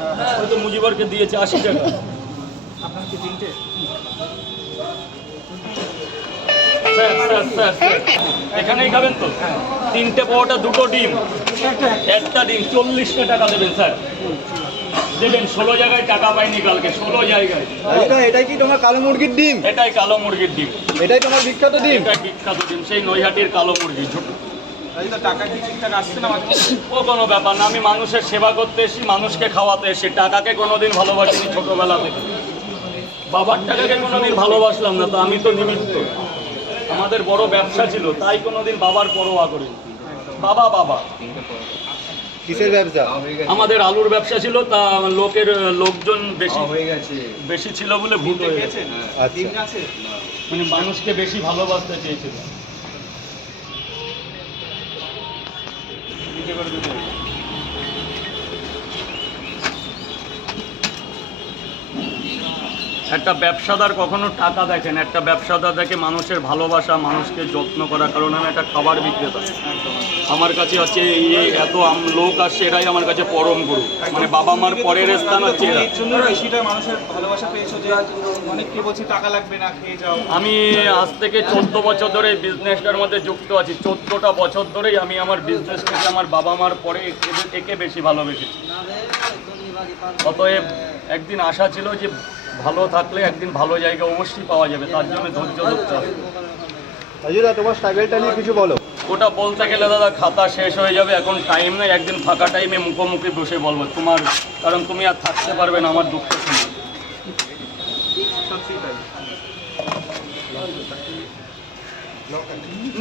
হয়তো মুজিবরকে দিয়েছে 80 টাকা। আপনার কি তিনটে? স্যার এখানেই খাবেন তো? তিনটে পরোটা, দুটো ডিম, একটা ডিম, 40 টাকা দেবেন স্যার। দেবেন 16 জায়গায় টাকা পাইনি কালকে, 16 জায়গায়। এটাই কি তোমার কালো মুরগির ডিম? এটাই কালো মুরগির ডিম, এটাই তোমার বিখ্যাত ডিম? এটা বিখ্যাত ডিম, সেই নৈহাটির কালো মুরগি। টাকা কি ঠিকঠাক আসছে না? ও কোনো ব্যাপার না, আমি মানুষের সেবা করতে এসেছি, মানুষকে খাওয়াতে এসেছি। টাকাকে কোনোদিন ভালোবাসিনি ছোটবেলা থেকে, বাবার টাকাকে কোনোদিন ভালোবাসলাম না, তো আমি তো নিমিত্ত। আমাদের বড় ব্যবসা ছিল, তাই কোনোদিন বাবার পরোয়া করিনি। বাবা কিসের ব্যবসা? আমাদের আলুর ব্যবসা ছিল, তা লোকজন বেশি ছিল বলে ভুল হয়ে গেছে। আচ্ছা, মানে মানুষকে বেশি ভালোবাসতে চেয়েছিল। একটা ব্যবসাদার কখনো টাকা দেখেন, একটা ব্যবসাদার দেখে মানুষের ভালোবাসা, মানুষকে যত্ন করা। কারণ আমি একটা খাবার বিক্রেতা, আমার কাছে হচ্ছে এই এত লোক আসছে, এরাই আমার কাছে পরম গুরু। মানে বাবা মার পরের স্থান হচ্ছে এরা। মানুষের ভালোবাসা পেয়েছো যে অনেককে বলছি টাকা লাগবে না, খেয়ে যাও। আমি আজ থেকে 14 বছর ধরে বিজনেসটার মধ্যে যুক্ত আছি। 14টা বছর ধরেই আমি আমার বিজনেসটাকে আমার বাবা মার পরে একে বেশি ভালোবেসেছি। অতএব একদিন আশা ছিল যে ভালো থাকলে একদিন ভালো জায়গা অবশ্যই পাওয়া যাবে, তার জন্য ধৈর্য ধরতে হবে। রাজুদা, তোমার স্ট্রাগলটা নিয়ে কিছু বলো। ওটা বলতে গেলে দাদা খাতা শেষ হয়ে যাবে, এখন টাইম নেই। একদিন ফাঁকা টাইমে মুখোমুখি বসে বলবো তোমার, কারণ তুমি আর থাকতে পারবে না আমার দুঃখ শুনে।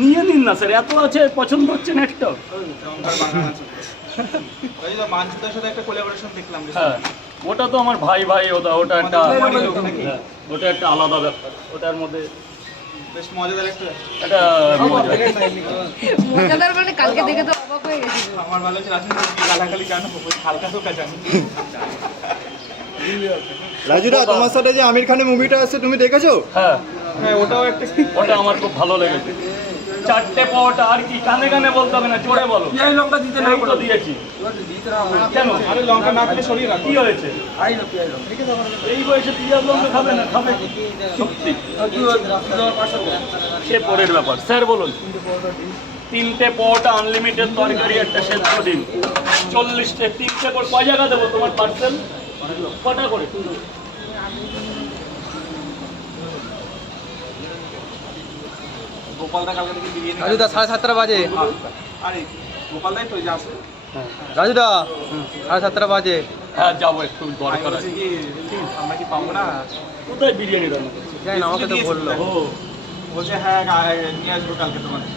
নিয়ে নিন না স্যার, এত আছে, পছন্দ হচ্ছে না একটা? মানচিত্রের সাথে একটা কোলাবোরেশন দেখলাম। হ্যাঁ, ওটা তো আমার ভাই, ওটা একটা, ওটা একটা আলাদা ব্যাপার। ওটার মধ্যে বেশ মজাদার একটা মজাদার মানে কালকে দেখে তো অবাক হয়ে গেছি। আমার ভালো হচ্ছে রাজনীতি গালাগালি জানো, হালকা হালকা জানো। রাজুদা, তোমার সাথে যে আমির খানের মুভিটা আসছে, তুমি দেখেছো? হ্যাঁ, ওটাও একটা, ওটা আমার খুব ভালো লেগেছে। 4টে পরোটা, আর কি কানে কানে বলতে হবে না, চড়ে বলো। লঙ্কা দিতে না তো দিয়েছি কেন? আরে লঙ্কা না খেলে সরিয়ে রাখো। কি হয়েছে? এই বয়সে পিঁয়াজ লঙ্কা খাবে না? খাবে সত্যি, সে পরের ব্যাপার। স্যার বলুন। 3টে পরোটা, আনলিমিটেড তরকারি, একটা সেদ্ধ ডিম, 40টে। 3টে করে কয় জায়গা দেবো তোমার পার্সেল? কটা করে? গোপালদা কালকে থেকে বিরিয়ানি। রাজুদা 7:30 বাজে। আরে গোপালদাই তো যাচ্ছে। রাজুদা 7:30 বাজে। হ্যাঁ, যাবো, একটু দরকার আছে। আমরা কি পাবো না? কোথায় বিরিয়ানি রান্না করছে? জানি না, আমাকে তো বললো। ও বলছে হ্যাঁ নিয়ে আসবো কালকে তোমাদের।